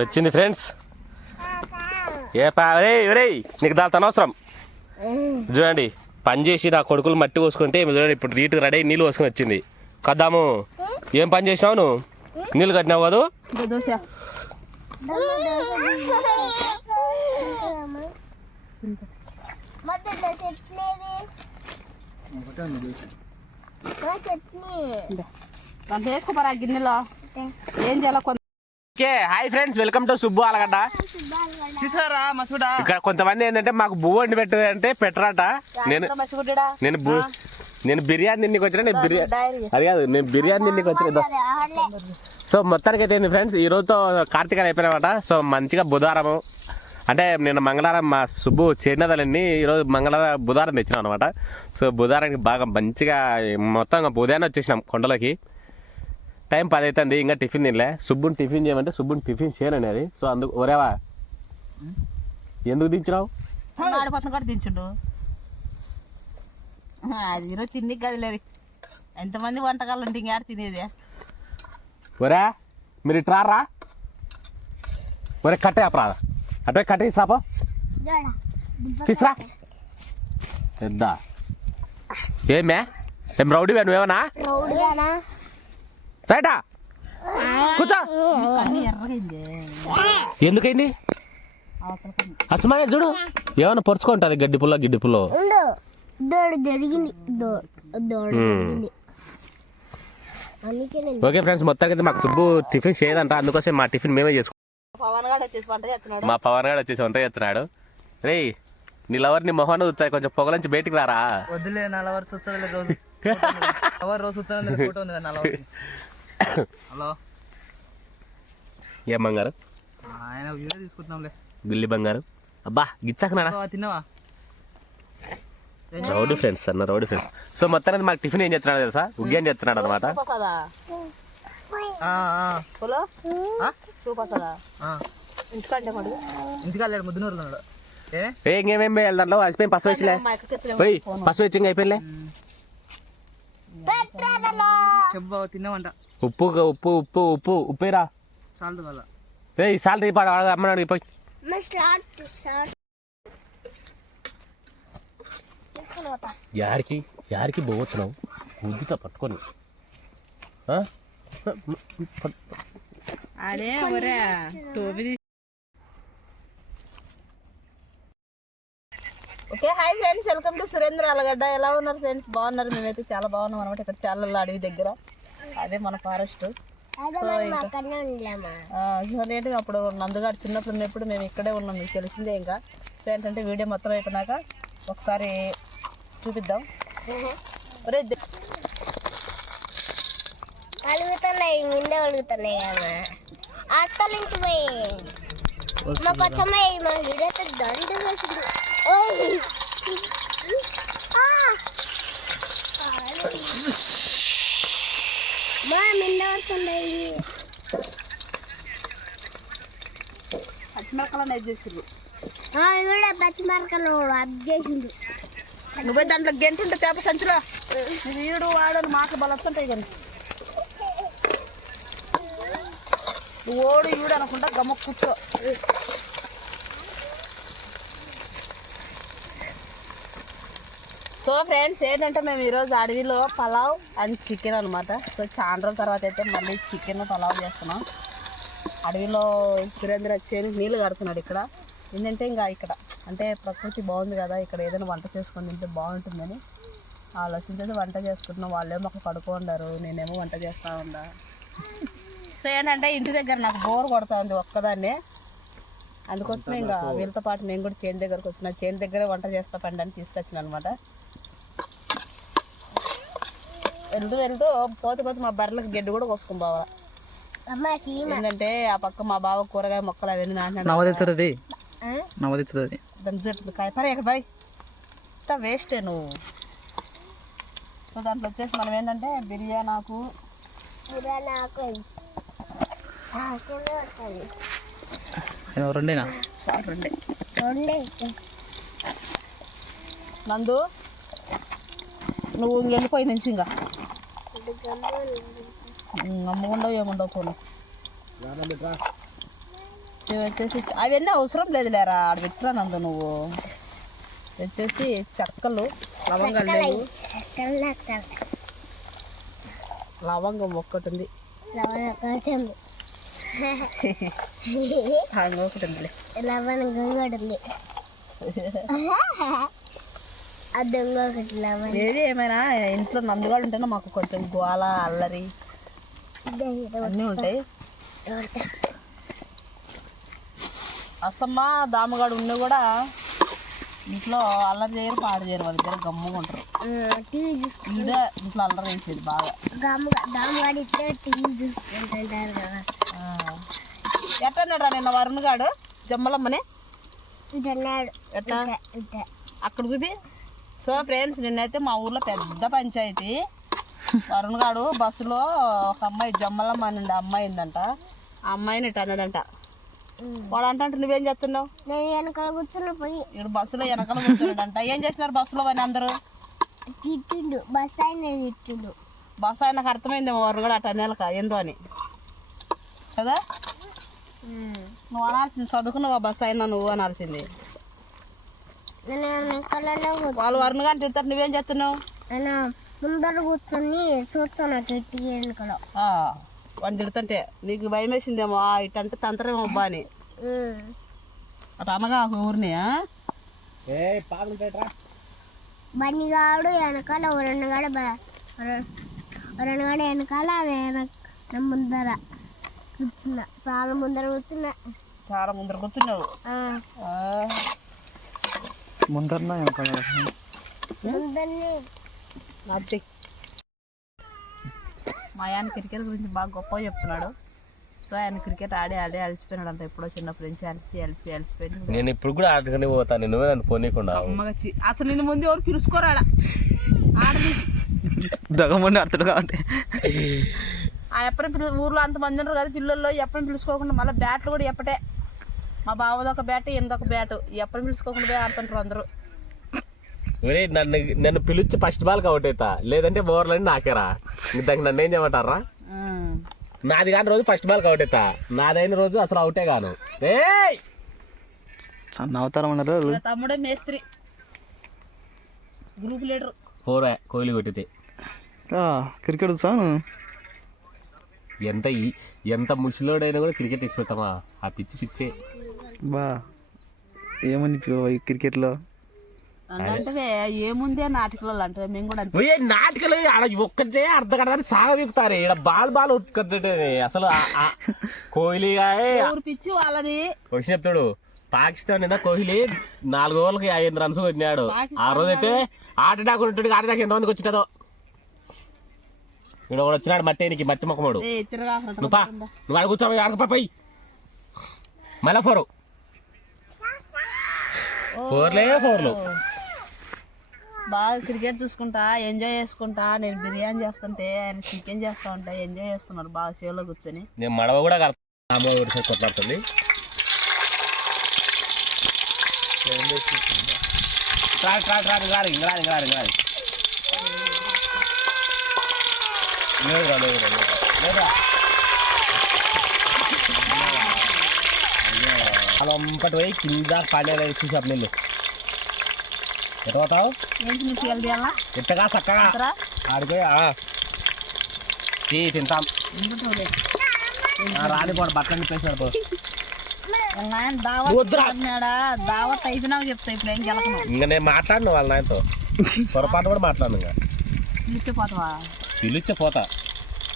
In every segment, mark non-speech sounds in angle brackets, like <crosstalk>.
వచ్చింది ఫ్రెండ్స్. ఏ పావరే ఎవరే నీకు దాని అనవసరం చూడండి పని చేసి నా కొడుకులు మట్టి పోసుకుంటే చూడండి ఇప్పుడు నీట్గా రెడీ అయ్యి నీళ్ళు పోసుకుని వచ్చింది. కద్దాము. ఏం పని చేసినావు నువ్వు? నీళ్ళు కట్టినావు కాదు వేసుకోపరా గిన్నెలో ఏం చేయాలి okay hi friends welcome to Subbu Allagadda. తీసుకురా మసూడా? ఇక్కడ కొంతమంది ఏంటంటే మాకు బువ్వ వండి పెట్టు అంటే పెట్టరాట. నేను నేను బు- నేను బిర్యానీ తిన్నికి వచ్చిన నేను బిర్యానీ అది కాదు నేను బిర్యానీ తిన్నికి వచ్చిన. సో మొత్తానికి అయితే ఫ్రెండ్స్ ఈ రోజుతో కార్తీకాలు అయిపోయినమాట. సో మంచిగా బుధవారము. అంటే నేను మంగళవారం మా సుబ్బు చేరినదలన్నీ ఈరోజు మంగళవారం బుధవారం తెచ్చినాం అనమాట సో బుధవారానికి బాగా మంచిగా మొత్తం ఉదయాన్నే వచ్చేసినాం కొండలకి. టైం పది అవుతుంది ఇంకా టిఫిన్ తినలే. సుబ్బుని టిఫిన్ చేయమంటే సుబ్బుని టిఫిన్ చేయను అది సో అందుకు ఒరేవా ఎందుకు దించినావు? ఆడిపోతున్న కూడా దించుండు. అది ఈరోజు తిండి గదిలేరు ఎంతమంది వంటకాలు ఉంటే ఇంకేడ తినేది. ఒరే మీరు ఇటు రారా? ఒరే కట్టే అప్పుడు అటే కట్టే సాపో తీసురా. పెద్ద. ఏమే ఏం రౌడీ నువ్వేమన్నా? రైటా? కూర్చో. ఎందుకైంది. అసమాయ చూడు. ఏమన్నా పొరుచుకుంటుంది గడ్డి పుల్ల గిడ్డి పుల్ల? ఓకే ఫ్రెండ్స్ మొత్తానికి అయితే మాకు సుబ్బు టిఫిన్ చేయదంట. అందుకోసం మా టిఫిన్ మేమే చేసుకుంటాం మా పవన్ గారు వచ్చేసి వంట చేస్తున్నాడు. రే నీ లవర్ నీ మొహన్ వచ్చాయి కొంచెం పొగలంచి బయటికి రారా? వద్దులే నల్ల వరుస వచ్చేది రోజు. <laughs> ఎవరు రోజు వచ్చాను ఫోటో ఉంది నల్ల హలో. ఏం బంగారు? ఆయన వీడియో తీసుకుంటున్నాంలే. బిల్లి బంగారు? అబ్బా గిచ్చాకనా బావ, తిన్నావా? రౌడీ ఫ్రెండ్స్ అన్న రౌడీ ఫ్రెండ్స్. సో మొత్తానికి మాకు టిఫిన్ ఏం చేస్తున్నాడు తెలుసా? ఉగ్గి ఏం చేస్తున్నాడు అనమాట చూపసదా ఆ, ఆ, పొలో ఆ? చూపసదా ఆ. ఇంటికంటే మడు ఇంటికి వెళ్ళాడు ముద్దునూరులో ఏ? ఏ ఇంకేమేం దాంట్లో పసు వేసిలే. పోయి పసు అయిపోయిలే తిన్నావంట. ఉప్పు ఉప్పు ఉప్పు ఉప్పు ఉప్పేరా. చాలు వల్ల రే సాల్ తీపాడు అమ్మనాడు పోయి. స్టార్ట్ స్టార్ట్ యారికి యారికి పోతున్నావు బుద్ధితో పట్టుకొని. ఒరే టోపీ okay hi friends welcome to Surendra Alagadda. ఎలా ఉన్నారు ఫ్రెండ్స్? బాగున్నారు? మేమైతే చాలా బాగున్నాం అనమాట ఇక్కడ చాలా అడవి దగ్గర. అదే మన ఫారెస్ట్. సో ఏంటి అప్పుడు నందుగారు చిన్నప్పుడు ఉన్నప్పుడు మేము ఇక్కడే ఉన్నాం మీకు తెలిసిందే ఇంకా. సో ఏంటంటే వీడియో మొత్తం అయిపోయినాక ఒకసారి చూపిద్దాం. ఒరే అలుగుతున్నాయి ముందే అలుగుతున్నాయి కదా అత్తల నుంచి పోయి. మాకు మా దండు మా మింద వస్తున్నాయి పచ్చిమిరపకాయలు అనేది చేసిర్రు. ఆ, కూడా పచ్చిమిరకలు అది చేసిండు నువ్వే దాంట్లో గెంటుంటే తేప సంచులో? ఈడు వాడని మాటలు బలొస్తుంటాయి కానీ. ఓడు ఈడు అనుకుంటా గమ్మ కూర్చో. సో ఫ్రెండ్స్ ఏంటంటే మేము ఈరోజు అడవిలో పలావ్ అండ్ చికెన్ అనమాట సో చాలా రోజుల తర్వాత అయితే మళ్ళీ చికెన్ పలావ్ చేస్తున్నాం. అడవిలో సురేంద్ర చేను నీళ్ళు కడుతున్నాడు ఇక్కడ. ఏంటంటే ఇంకా ఇక్కడ అంటే ప్రకృతి బాగుంది కదా ఇక్కడ ఏదైనా వంట చేసుకొని తింటే బాగుంటుందని ఆలోచించేసి వంట చేసుకుంటున్నాం. వాళ్ళేమో ఒక పడుకోండారు నేనేమో వంట చేస్తా ఉండా సో ఏంటంటే ఇంటి దగ్గర నాకు బోర్ కొడతా ఉంది ఒక్కదాన్నే. అందుకోసమే ఇంకా వీళ్ళతో పాటు నేను కూడా చేను దగ్గరకు వచ్చిన చేను దగ్గరే వంట చేస్తా పండి అని తీసుకొచ్చిన అనమాట వెళ్తూ వెళ్తూ పోతే పోతే మా బర్రెలకు గడ్డి కూడా కోసుకుని సీమ ఏంటంటే ఆ పక్క మా బావ కూరగాయ మొక్కలు అవన్నీ నాటినాడు దాని చెట్లు కాయ. పరే ఇక్కడ పరి. ఇంత వేస్టే నువ్వు. సో దాంట్లో వచ్చేసి మనం ఏంటంటే బిర్యానాకు రెండేనా? రెండే. రెండే నందు నువ్వు ఇంకెళ్ళిపోయి నుంచి ఇంకా. అమ్ముకుండవు ఏముండవు పోను. వచ్చేసి అవన్నీ అవసరం లేదు లేరా ఆడ పెట్టిరా నందు నువ్వు. వచ్చేసి చెక్కలు లవంగాలు లేవు. లవంగం ఒక్కటి ఉంది హాంగ్ ఒకటి గంగడుంది అది ఇంకొకటి లవణ ఏది ఏమైనా ఇంట్లో నందుగాడు ఉంటేనే మాకు కొంచెం గోల అల్లరి అన్నీ ఉంటాయి. అసమ్మ దామగాడు ఉన్న కూడా ఇంట్లో అల్లరి చేయరు పాడు చేయరు. వాళ్ళ దగ్గర గమ్ముగా ఉంటారు. ఈడే ఇంట్లో అల్లరి వేసేది బాగా. దామగాడి ఇట్లా టీవీ చూసుకుంటుంటారు కదా. ఎట్టన్నాడు నిన్న వరుణ్ గాడు? జమ్మలమ్మని? ఇట్ట అక్కడ చూపి. సో ఫ్రెండ్స్ నిన్నైతే మా ఊర్లో పెద్ద పంచాయతీ. వరుణ్ గాడు బస్సులో ఒక అమ్మాయి జమ్మలమ్మ అని అమ్మాయి ఉందంట ఆ అమ్మాయిని ఇటు అన్నాడంట. వాడు అంటే నువ్వేం చేస్తున్నావు? నేను వెనకాల కూర్చున్న పోయి. ఇక్కడ బస్సులో వెనకాల కూర్చున్నాడంట. ఏం చేసినారు బస్సులో అని అందరూ? తిట్టిండు. బస్ ఆయన తిట్టిండు. బస్సు ఆయనకు అర్థమైందేమో వరుణ్ గాడు అటు అనేలక ఏందో అని. కదా? నువ్వు అనాల్సింది చదువుకున్నావా బస్సు అయినా నువ్వు అనాల్సింది. వాళ్ళు వరుణ్ గారిని తిడతారు నువ్వేం చేస్తున్నావు? నేను ముందర కూర్చొని చూస్తాను గట్టి వెనకాల ఆ, వాడిని తిడుతుంటే నీకు భయం వేసిందేమో ఆ, ఇటంటే తంత్రమేమో అబ్బా అని. అటు అనగా ఊరిని బన్నిగాడు వెనకాల వరణగాడు వరణగాడు వెనకాల వెనక ముందర కూర్చున్నా. చాలా ముందర కూర్చున్నా. చాలా ముందర కూర్చున్నావు. ఆ, ఆ, ముందరనా అది మా ఆయన క్రికెట్ గురించి బాగా గొప్పగా చెప్తున్నాడు. సో ఆయన క్రికెట్ ఆడి ఆడి అలసిపోయినాడు అంత ఎప్పుడో చిన్నప్పటి నుంచి అలసి అలసి అలసిపోయి నేను ఇప్పుడు కూడా ఆటకనే పోతాను నువ్వే నన్ను పోనీకుండా అసలు నిన్ను ముందు ఎవరు పిలుచుకోరాడ? ఆడది. దగమండి అర్థం కాబట్టి. ఆ ఎప్పుడు పిల్ల ఊర్లో అంతమంది ఉన్నారు కదా పిల్లల్లో ఎప్పుడు పిలుచుకోకుండా మళ్ళీ బ్యాట్లు కూడా ఎప్పటే మా బావది ఒక బ్యాట్ ఇందొక బ్యాట్ ఎప్పుడు పిలుచుకోకుండా పోయి ఆడుతుంటారు అందరూ. ఒరే నన్ను నన్ను పిలిచి ఫస్ట్ బాల్ అవుట్ అవుతా లేదంటే బోర్లని నాకేరా. దానికి నన్ను ఏం చేయమంటారా. నాది కాని రోజు ఫస్ట్ బాల్ అవుట్ అవుతా నాదైన రోజు అసలు అవుటే గాను ఏయ్! సన్న అవతారం తమ్ముడే మేస్త్రి. గ్రూప్ లీడర్ ఫోర్ కోహ్లీ కొట్టితే. ఆ, క్రికెట్ సాను ఎంత ఈ- ఎంత ముసలోడైనా కూడా క్రికెట్ ఇచ్చిపెట్టామా ఆ పిచ్చి పిచ్చే. బా ఏమని ఈ క్రికెట్లో? అంటే ఏముంది ఆ నాటకాలు అంటే మేము కూడా ఓయ్ నాటకాలు ఆడ ఒక్కటే అర్ధ వీకుతారే. ఇక్కడ బాల్ బాల్ ఉట్టుకుంటుంటే అసలు కోహ్లీ పిచ్చి వాళ్ళది? ఒక చెప్తాడు. పాకిస్తాన్ నిన్న కోహ్లీ నాలుగు ఓవర్లకి ఐదు రన్స్ కొట్టినాడు. ఆ రోజు అయితే ఆట డాక్ ఉంటుంది ఆట డాక్ ఎంతమందికి వచ్చిందో ఇక్కడ వచ్చినాడు మట్టేనికి మట్టి మొక్కమోడు. ఏ తిరగా నువ్వు నువ్వు ఆడ కూర్చో ఆడక పాపై మళ్ళా ఫోరు. ఫోర్లే ఫోర్లు బాగా క్రికెట్ చూసుకుంటా ఎంజాయ్ చేసుకుంటా. నేను బిర్యానీ చేస్తుంటే ఆయన చికెన్ చేస్తా ఉంటే ఎంజాయ్ చేస్తున్నాడు బాగా షోలో కూర్చొని. నేను మడవ కూడా కొట్లాడుతుంది రాడు ఇంక రాడు ఇంక రాడు ఇంక రాడు లేదురా లేదురా లేదురా లేదురా అలా అంపటి పోయి కింద పాడేలా చూసాపు నీళ్ళు ఎటు పోతావు ఎట్టగా చక్కగా? ఆడిపోయి తింటాం. ఆ, రానిపోడు బట్టలన్నీ పేసాడు పో ఇంకా నేను మాట్లాడను వాళ్ళ నాయనతో. పొరపాటు కూడా మాట్లాడను ఇంకా. పిలిచే పోతా.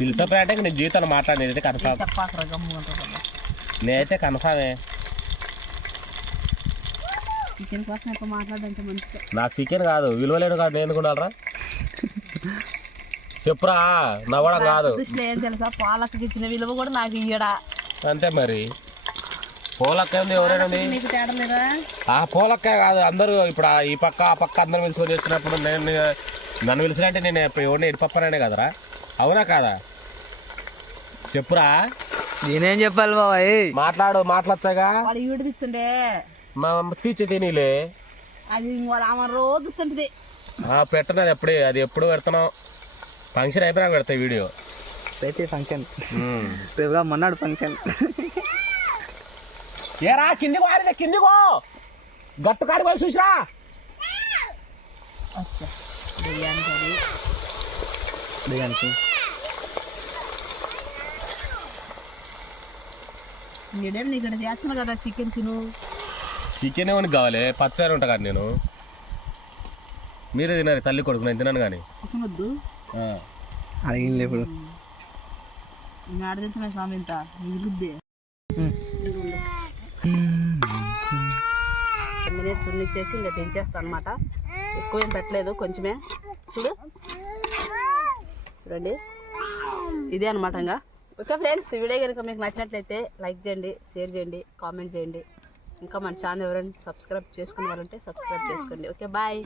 పిలిచపోయాటే ఇంక నేను జీవితంలో మాట్లాడి నేనైతే కన్ఫామ్. నేనైతే కన్ఫామే. చికెన్ కోసం ఎక్కువ మంచిగా నాకు చికెన్ కాదు విలువలేడు కాదు నేను కొనాలరా చెప్పురా నవ్వడం కాదు. దృష్టిలో ఏం తెలుసా? పాలకి ఇచ్చిన విలువ కూడా నాకు ఇయ్యడా? అంతే మరి. పోలక్క ఉంది ఎవరైనా ఉంది? నీకు తేడా లేదా? ఆ పోలక్కే కాదు అందరూ ఇప్పుడు ఆ ఈ పక్క ఆ పక్క అందరూ పిలుచుకొని వచ్చినప్పుడు నేను నన్ను పిలిచినట్టే నేను ఎవరిని ఎడిపప్పనే కదరా. అవునా కాదా? చెప్పురా. నేనేం చెప్పాలి బాబాయ్? మాట్లాడు మాట్లాడచ్చాగా. వాడు ఈవిడ ఇచ్చిండే మా తీర్చి తినీలే. అది ఆమె రోజు ఇచ్చింటది ఆ పెట్టను అది ఎప్పుడే అది ఎప్పుడు పెడుతున్నావు? ఫంక్షన్ అయిపోయినాక పెడతాయి వీడియో. రేపే ఫంక్షన్ రేపుగా మొన్నాడు ఫంక్షన్ ఏరా కిందికి వారిదే కిందికో గట్టు కాడి పోయి చూసిరా. అచ్చా. బిర్యానీ. కర్రీ బిర్యానీకి ఇక్కడ చేస్తున్నా కదా చికెన్ తిను? చికెన్ ఏమని కావాలి? పచ్చారు ఉంటా కానీ నేను. మీరే తినారు తల్లి కొడుకు నేను తిన్నాను కానీ. వద్దు అడిగింది ఇప్పుడు. నేను ఆడ తింటున్నా స్వామి ఇంత మిగులుద్ది టెన్ మినిట్స్ ఉన్నిచ్చేసి ఇంకా దించేస్తాను అనమాట ఎక్కువ ఏం పెట్టలేదు కొంచెమే. చూడు. చూడండి. ఇదే అనమాట ఇంకా ఓకే ఫ్రెండ్స్ ఈ వీడియో కనుక మీకు నచ్చినట్లయితే లైక్ చేయండి షేర్ చేయండి కామెంట్ చేయండి. ఇంకా మన ఛానల్ ఎవరైనా సబ్స్క్రైబ్ చేసుకునే వాళ్ళంటే సబ్స్క్రైబ్ చేసుకోండి. Okay bye.